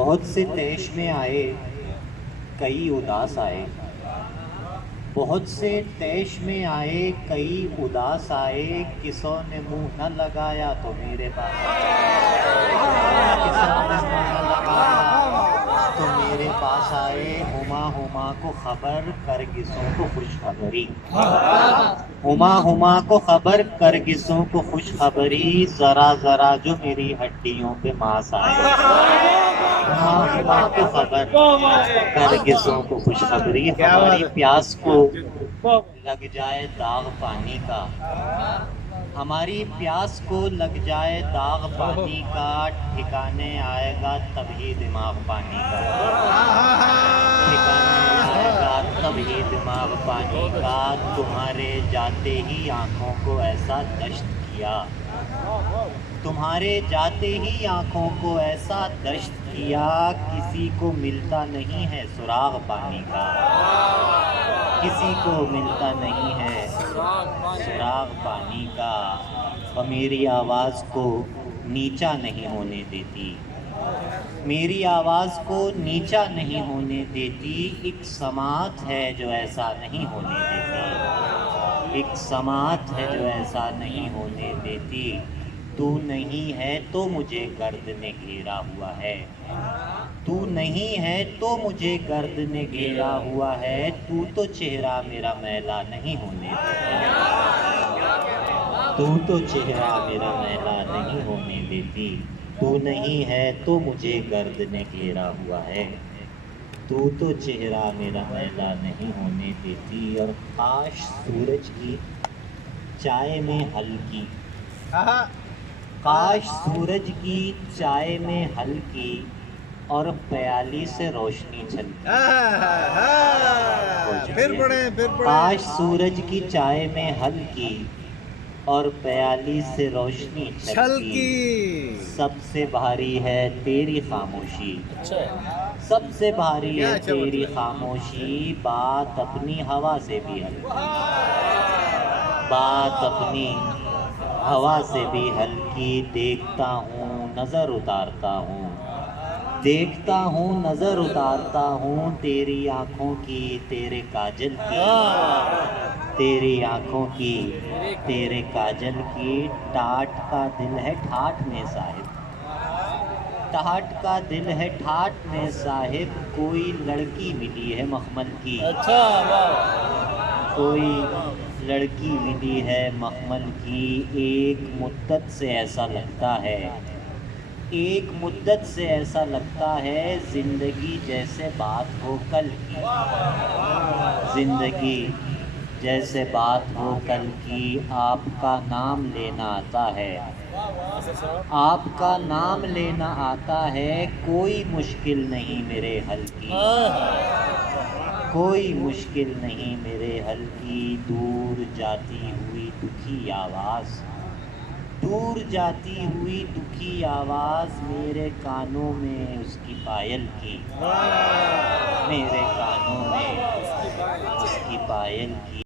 بہت سے طیش میں آئے کئی اداس آئے، بہت سے طیش میں آئے کئی اداس آئے، کسوں نے منہ نہ لگایا تو میرے پاس آئے، کسوں نے منہ نہ لگایا تو میرے پاس آئے۔ ہما کو خبر کرگسوں کو خوشخبری، ہما کو خبر کرگسوں کو خوشخبری، ذرا ذرا جو میری ہڈیوں پہ ماس آئے۔ ہما کو خبر کرگسوں کو خوشخبری، ہماری پیاس کو لگ جائے داغ پانی کا، ہماری پیاس کو لگ جائے داغ پانی کا، ٹھکانے آئے گا تبھی دماغ پانی کا، ٹھکانے آئے گا تبھی دماغ پانی کا، تمہارے جاتے ہی آنکھوں کو ایسا دشت کیا، تمہارے جاتے ہی آنکھوں کو ایسا دشت کیا، کسی کو ملتا نہیں ہے سراغ پانی کا، کسی کو ملتا نہیں ہے سراغ پانی کا، اور میری آواز کو نیچا نہیں ہونے دیتی، میری آواز کو نیچا نہیں ہونے دیتی، ایک سماعت ہے جو ایسا نہیں ہونے دیتی، ایک سماعت ہے جو ایسا نہیں ہونے دیتی، تو نہیں ہے تو مجھے گرد نے گھیرا ہوا ہے، تو نہیں ہے تو مجھے گرد نے گھیرا ہوا ہے، تو تو چہرہ میرا میلا نہیں ہونے دیتی، تو تو چہرہ میرا میلا نہیں ہونے دیتی، تو نہیں ہے تو مجھے گرد نے گھیرا ہوا ہے، تو تو چہرہ میرا میلا نہیں ہونے دیتی، اور کاش سورج کی چائے میں ہلکی، کاش سورج کی چائے میں ہلکی، اور پیالی سے روشنی چھلکی، کاش سورج کی چائے میں ہلکی، اور پیالی سے روشنی چھلکی، سب سے بھاری ہے تیری خاموشی، سب سے بھاری ہے تیری خاموشی، بات اپنی ہوا سے بھی ہلکی، بات اپنی ہوا سے بھی ہلکی، دیکھتا ہوں نظر اتارتا ہوں، دیکھتا ہوں نظر اتارتا ہوں، تیری آنکھوں کی تیرے کاجل کی، تیری آنکھوں کی تیرے کاجل کی، ٹاٹ کا دل ہے ٹھاٹھ میں صاحب، ٹاٹ کا دل ہے ٹھاٹھ میں صاحب، کوئی لڑکی ملی ہے مخمل کی، کوئی لڑکی ملی ہے مخمل کی، ایک مدت سے ایسا لگتا ہے، ایک مدت سے ایسا لگتا ہے، زندگی جیسے بات ہو کل کی، زندگی جیسے بات ہو کل کی، آپ کا نام لینا آتا ہے، آپ کا نام لینا آتا ہے، کوئی مشکل نہیں میرے حل کی، کوئی مشکل نہیں میرے حل کی، دور جاتی ہوئی دکھی آواز، دور جاتی ہوئی دکھی آواز، میرے کانوں میں اس کی پائل کی، میرے کانوں میں اس کی پائل کی۔